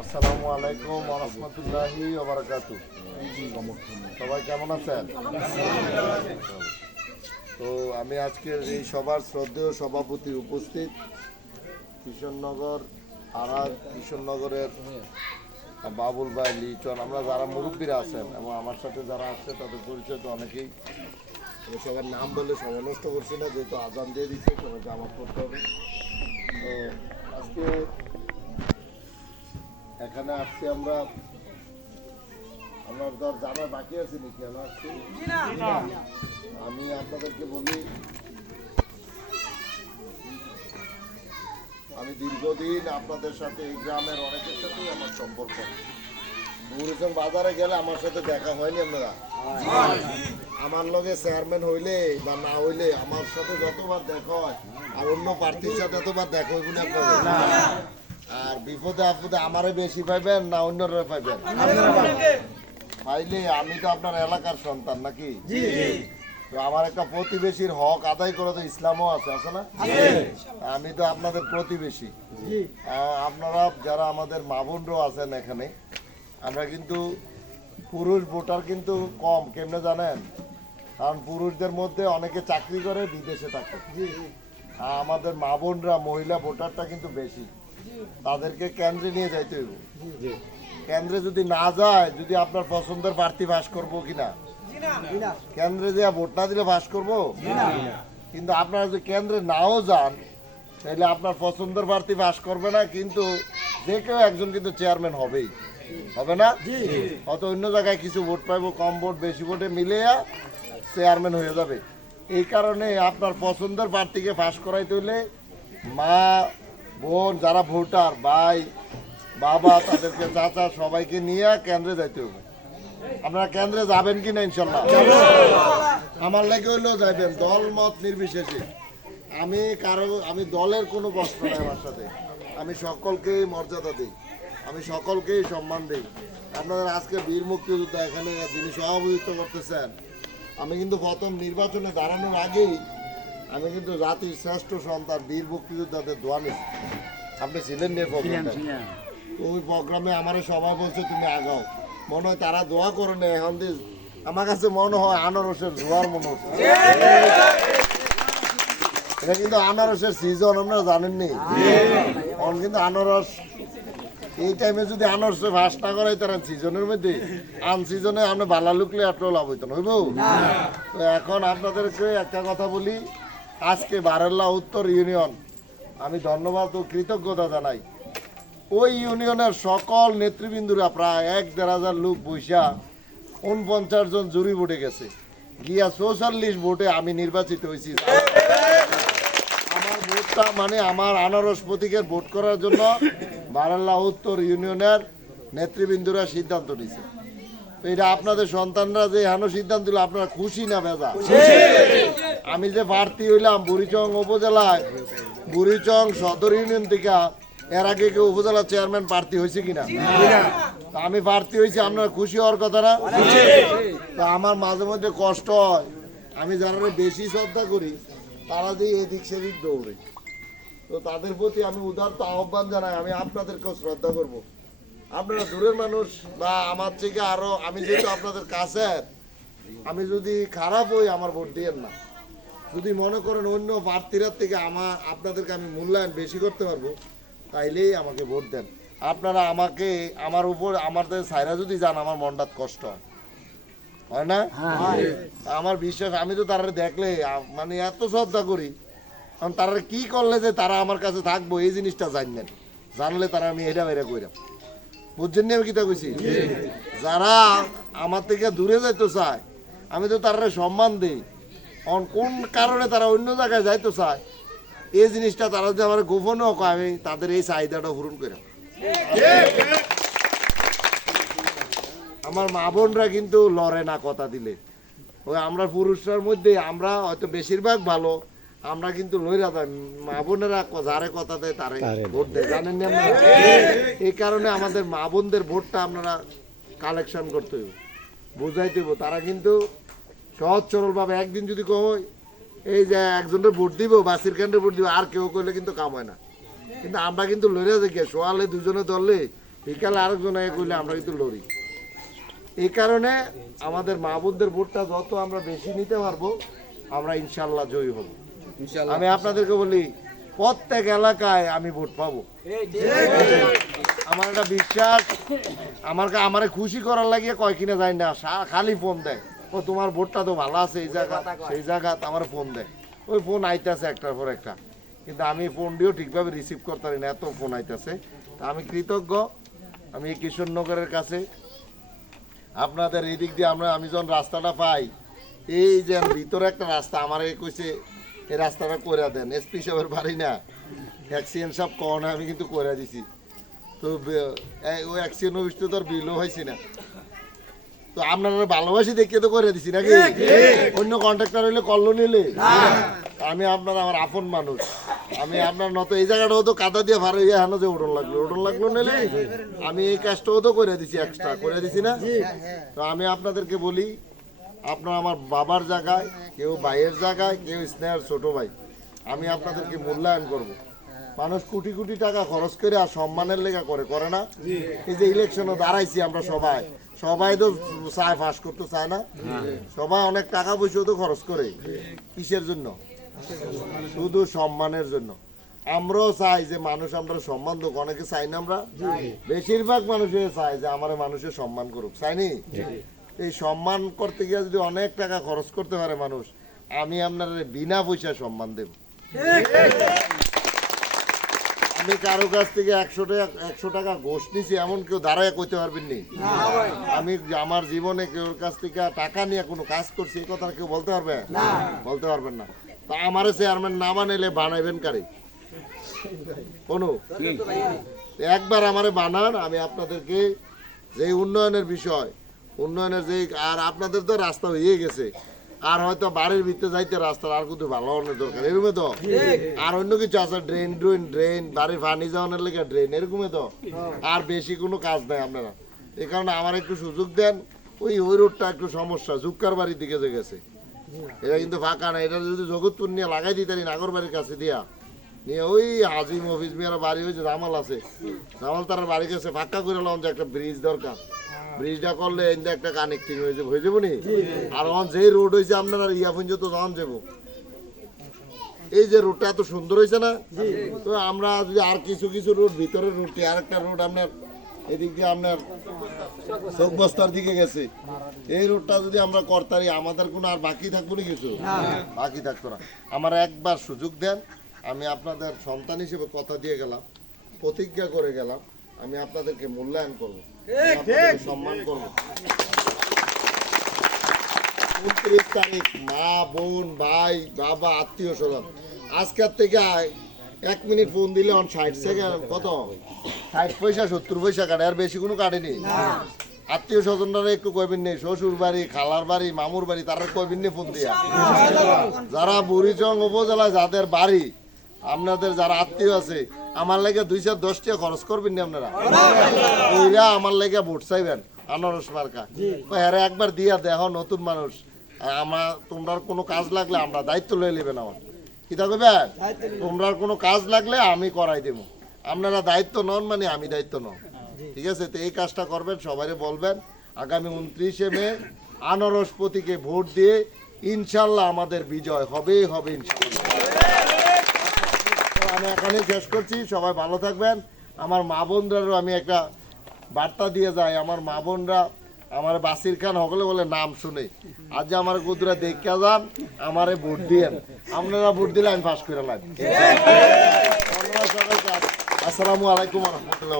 আসসালামু আলাইকুম রহমতুল্লাহি সবাই কেমন আছেন? তো আমি আজকের এই সবার শ্রদ্ধেয় সভাপতি উপস্থিত। কিশোরনগর আরাজ কিশোরনগরের বাবুল ভাই লিটন। আমরা যারা মুরব্বীরা আছেন এবং আমার সাথে যারা আসছে তাদের পরিচয় তো অনেকেই। সবার নাম বলে সময় নষ্ট করছি না, যেহেতু আজান দিয়ে দিচ্ছে সবাই জামা করতে হবে। তো আজকে এখানে আসছি আমরা। আমার ধর জানা বাকি আছে নাকি? আমি আসছি। আমি আপনাদেরকে বলি, আমি দীর্ঘদিন আপনাদের সাথে এই গ্রামের অনেকের সাথেই আমার সম্পর্ক। বুড়িচং বাজারে গেলে আমার সাথে দেখা হয়নি আপনারা? আমার লগে চেয়ারম্যান হইলে বা না হইলে আমার সাথে যতবার দেখা হয়, আর অন্য প্রার্থীর সাথে এতবার দেখা হইব না আপনাদের? আর বিপদে আপদে আমারে বেশি পাইবেন না অন্যরা পাইবেন? পাইলে আমি তো আপনার এলাকার সন্তান নাকি? তো আমার একটা প্রতিবেশীর হক আদায় করে তো ইসলামও আছে আছে না? আমি তো আপনাদের প্রতিবেশী। আপনারা যারা আমাদের মা বোনরাও আছেন এখানে আমরা কিন্তু পুরুষ ভোটার কিন্তু কম কেমনে জানেন? কারণ পুরুষদের মধ্যে অনেকে চাকরি করে বিদেশে থাকে। আমাদের মা বোনরা মহিলা ভোটারটা কিন্তু বেশি। তাদেরকে কেন্দ্রে নিয়ে যাইতে হইব। কেন্দ্রে যদি না যায় যদি আপনার পছন্দের প্রার্থী বাস করব কিনা? কেন্দ্রে যে ভোট না দিলে বাস করব? কিন্তু আপনারা যদি কেন্দ্রে নাও যান তাহলে আপনার পছন্দের প্রার্থী বাস করবে না কিন্তু যে কেউ একজন কিন্তু চেয়ারম্যান হবেই। হবে না? হয়তো অন্য জায়গায় কিছু ভোট পাইবো কম ভোট বেশি ভোটে মিলিয়ে চেয়ারম্যান হয়ে যাবে। এই কারণে আপনার পছন্দের প্রার্থীকে পাস করাইতে হলে মা বোন, যারা ভোটার, ভাই, বাবা, তাদেরকে, চাচা, সবাইকে নিয়ে কেন্দ্রে যাইতে হবে। আপনারা কেন্দ্রে যাবেন কি না, ইনশাল্লাহ? আমার লাগে হইলেও যাবেন দল মত নির্বিশেষে। আমি কারও, আমি দলের কোনো প্রশ্ন নাই আমার সাথে। আমি সকলকেই মর্যাদা দিই, আমি সকলকেই সম্মান দিই। আপনাদের আজকে বীর মুক্তিযোদ্ধা এখানে যিনি সভাপতিত্ব করতেছেন, আমি কিন্তু প্রথম নির্বাচনে দাঁড়ানোর আগেই আমি কিন্তু জাতির শ্রেষ্ঠ সন্তান বীর মুক্তিযোদ্ধাদের দোয়া নিছি। আপনি ছিলেন নিয়ে ওই প্রোগ্রামে আমার সবাই বলছে তুমি আগাও। মনে হয় তারা দোয়া করে না এখন দিয়ে আমার কাছে মনে হয় আনারসের জোয়ার মনে হচ্ছে। এটা কিন্তু আনারসের সিজন আপনারা জানেননি এখন কিন্তু আনারস এই টাইমে যদি আনারসে ভাস না করে তারা সিজনের মধ্যে আন সিজনে আমরা বালা লুকলে এত লাভ হইতো না হইব? এখন আপনাদেরকে একটা কথা বলি আজকে বারেল্লা উত্তর ইউনিয়ন। আমি ধন্যবাদ ও কৃতজ্ঞতা জানাই। ওই ইউনিয়নের সকল নেতৃবৃন্দরা প্রায় এক দেড় হাজার লোক বৈশা উনপঞ্চাশ জন জুরি ভোটে গেছে। গিয়া চৌচল্লিশ ভোটে আমি নির্বাচিত হয়েছি আমার ভোটটা মানে আমার আনারস প্রতীকের ভোট করার জন্য বারাল্লা উত্তর ইউনিয়নের নেতৃবৃন্দরা সিদ্ধান্ত তো এটা আপনাদের সন্তানরা যে হেন সিদ্ধান্ত দিল আপনারা খুশি না বেজা আমি যে প্রার্থী হইলাম বুড়িচং উপজেলায় বুড়িচং সদর ইউনিয়ন থেকে এর আগে কেউ উপজেলা চেয়ারম্যান প্রার্থী হয়েছে কিনা? তা আমি প্রার্থী হয়েছি আপনার খুশি হওয়ার কথা না? তা আমার মাঝে মধ্যে কষ্ট হয়। আমি যারা বেশি শ্রদ্ধা করি তারা যে এদিক সেদিক দৌড়ে। তো তাদের প্রতি আমি উদারত আহ্বান জানাই আমি আপনাদেরকেও শ্রদ্ধা করব। আপনারা দূরের মানুষ বা আমার থেকে আরও আমি যেহেতু আপনাদের কাছের আমি যদি খারাপ হই আমার ভোট দিয়েন না। যদি মনে করেন অন্য প্রার্থীরা থেকে আমার আপনাদেরকে আমি মূল্যায়ন বেশি করতে পারব তাইলেই আমাকে ভোট দেন। আপনারা আমাকে আমার উপর আমাদের সাইরা যদি যান আমার মনটা কষ্ট হয়। হয় না? আমার বিশ্বাস আমি তো তারা দেখলে মানে এত শ্রদ্ধা করি। কারণ তারা কি করলে যে তারা আমার কাছে থাকব এই জিনিসটা জানলেন। জানলে তারা আমি এটা বেড়ে কইরাম। বুঝছেন নি আমি কিতা কইছি? যারা আমার থেকে দূরে যাইতে চায় আমি তো তারা সম্মান দিই। কোন কারণে তারা অন্য জায়গায় যাইতে চায় এই জিনিসটা তারা যদি আমার গোপনও কয় আমি তাদের এই চাহিদাটা পূরণ করে আমার মা বোনরা কিন্তু লড়ে না কথা দিলে। ওই আমরা পুরুষরার মধ্যে আমরা হয়তো বেশিরভাগ ভালো আমরা কিন্তু লইরা যাই মা বোনেরা যারে কথা দেয় তারে ভোট দেয়। জানেন না? এই কারণে আমাদের মা বোনদের ভোটটা আপনারা কালেকশন করতে হবে বুঝাইতে তারা কিন্তু সহজ সরল ভাবে একদিন যদি কই এই যে একজনের ভোট দিব বাসির কান্ডে ভোট দিব আর কেউ করলে কিন্তু কাম হয় না। কিন্তু আমরা কিন্তু লড়ে দেখি সোয়ালে দুজনে ধরলে বিকালে আরেকজন এ করলে আমরা কিন্তু লড়ি। এই কারণে আমাদের মাহবুবদের ভোটটা যত আমরা বেশি নিতে পারব আমরা ইনশাল্লাহ জয়ী হব। আমি আপনাদেরকে বলি প্রত্যেক এলাকায় আমি ভোট পাবো। আমার একটা বিশ্বাস আমার আমারে খুশি করার লাগিয়ে কয় কিনা যায় না খালি ফোন দেয়। ও তোমার ভোটটা তো ভালো আছে এই জায়গা সেই জায়গা আমার ফোন দেয় ওই ফোন আইতাছে একটার পর একটা। কিন্তু আমি ফোন দিয়েও ঠিকভাবে রিসিভ করতে পারি না এত ফোন আইতাছে। তা আমি কৃতজ্ঞ আমি এই কিশোরনগরের কাছে। আপনাদের এই দিক দিয়ে আমরা আমি যখন রাস্তাটা পাই এই যে ভিতরে একটা রাস্তা আমার এই কইছে এই রাস্তাটা করে দেন এসপি সাহেবের বাড়ি না। অ্যাক্সিডেন্ট সব কন আমি কিন্তু করে দিছি। তো ওই অ্যাক্সিডেন্ট অফিসটা তো আর বিলও হয়েছে না। তো আপনারা ভালোবাসি দেখিয়ে তো করে দিছি নাকি? অন্য কন্ট্রাক্টর হইলে কল্লো নিলে? আমি আপনার আমার আপন মানুষ। আমি আপনার নত এই জায়গাটাও তো কাদা দিয়ে ভাড়া ইয়ে হানো যে উঠন লাগল। উঠন লাগল নিলে আমি এই কাজটাও তো করে দিছি এক্সট্রা করে দিছি না? তো আমি আপনাদেরকে বলি আপনার আমার বাবার জায়গায় কেউ ভাইয়ের জায়গায় কেউ স্নেহার ছোট ভাই আমি আপনাদেরকে মূল্যায়ন করব। মানুষ কোটি কোটি টাকা খরচ করে আর সম্মানের লেগা করে করে না? এই যে ইলেকশনে দাঁড়াইছি আমরা সবাই। সবাই তো চায় ফাঁস করতে চায় না। সবাই অনেক টাকা পয়সাও তো খরচ করে। কিসের জন্য? শুধু সম্মানের জন্য। আমরাও চাই যে মানুষ আমরা সম্মান দেবো অনেকে চাই না আমরা। বেশিরভাগ মানুষের চাই যে আমার মানুষের সম্মান করুক চাইনি এই সম্মান করতে গিয়ে যদি অনেক টাকা খরচ করতে পারে মানুষ, আমি আপনার বিনা পয়সা সম্মান দেব। আমি কারও কাছ থেকে একশো টাকা একশো টাকা ঘোষ নিছি এমন কেউ দাঁড়ায় কইতে পারবেন নি। আমি আমার জীবনে কেউর কাছ থেকে টাকা নিয়ে কোনো কাজ করছি এই কথা কেউ বলতে পারবে? বলতে পারবেন না। তা আমারে চেয়ারম্যান না বানাইলে বানাইবেন কারে? কোনো? একবার আমারে বানান আমি আপনাদেরকে যে উন্নয়নের বিষয় উন্নয়নের যে আর আপনাদের তো রাস্তা হয়ে গেছে। আর হয়তো বাড়ির ভিতরে যাইতে রাস্তা আর কিন্তু ভালো হওয়ার দরকার এরকমই তো? আর অন্য কিছু আছে ড্রেন ড্রেন ড্রেন বাড়ির পানি যাওয়ানোর লেগে ড্রেন এরকমই তো? আর বেশি কোনো কাজ নাই আপনারা। এই কারণে আমার একটু সুযোগ দেন ওই ওই রোডটা একটু সমস্যা জুক্কার বাড়ির দিকে যে গেছে। এটা কিন্তু ফাঁকা না এটা যদি জগৎপুর নিয়ে লাগাই দিতারি নাগর বাড়ির কাছে দিয়া নিয়ে ওই হাজিম অফিস মেয়ের বাড়ি হয়েছে জামাল আছে। জামাল তার বাড়ি কাছে ফাঁকা করে লাম যে একটা ব্রিজ দরকার। ব্রিজটা করলে এনতে একটা কানেক্টিং হয়ে যাবে হয়ে যাব নি? আর এখন যে রোড হয়েছে আপনারা ইয়া পর্যন্ত যান যাব। এই যে রোডটা এত সুন্দর হয়েছে না? তো আমরা যদি আর কিছু কিছু রোড ভিতরের রোডটি আর একটা রোড আপনার এদিক দিয়ে আপনার চোখ বস্তার দিকে গেছে। এই রোডটা যদি আমরা করতারি আমাদের কোনো আর বাকি থাকব না কিছু? বাকি থাকতো না। আমার একবার সুযোগ দেন আমি আপনাদের সন্তান হিসেবে কথা দিয়ে গেলাম প্রতিজ্ঞা করে গেলাম আমি আপনাদেরকে মূল্যায়ন করব। সম্মান করব। উনত্রিশ তারিখ মা বোন ভাই বাবা আত্মীয় স্বজন। আজকের থেকে এক মিনিট ফোন দিলে অন ষাট সেকেন্ড কত ষাট পয়সা সত্তর পয়সা কাটে আর বেশি কোনো কাটেনি? আত্মীয় স্বজনরা একটু কইবেন নেই শ্বশুর বাড়ি খালার বাড়ি মামুর বাড়ি তারা কইবেন নেই ফোন দিয়া। যারা বুড়িচং উপজেলায় যাদের বাড়ি আপনাদের যারা আত্মীয় আছে আমার লাগে দুই চার দশ টাকা খরচ করবেন না আপনারা? ওইরা আমার লাগে ভোট চাইবেন আনারস মার্কা। হ্যাঁ একবার দিয়া দেখো নতুন মানুষ। আর আমরা তোমরা কোনো কাজ লাগলে আমরা দায়িত্ব লয়ে নেবেন আমার। কি থাকবে তোমরা কোনো কাজ লাগলে আমি করাই দেবো। আপনারা দায়িত্ব নন মানে আমি দায়িত্ব নন ঠিক আছে? তো এই কাজটা করবেন সবাই বলবেন আগামী উনত্রিশে মে আনারস প্রতীকে ভোট দিয়ে ইনশাল্লাহ আমাদের বিজয় হবে হবে ইনশাল্লাহ। আমি এখানে শেষ করছি, সবাই ভালো থাকবেন। আমার মা বোনরারও আমি একটা বার্তা দিয়ে যাই, আমার মা বোনরা আমার বাসির খান হকলে বলে নাম শুনে। আজ আমার গুদরা দেখে যান, আমারে ভোট দিয়েন। আপনারা ভোট দিলে আমি পাস করে লাগবে আসসালামু আলাইকুম রহমতুল্লাহ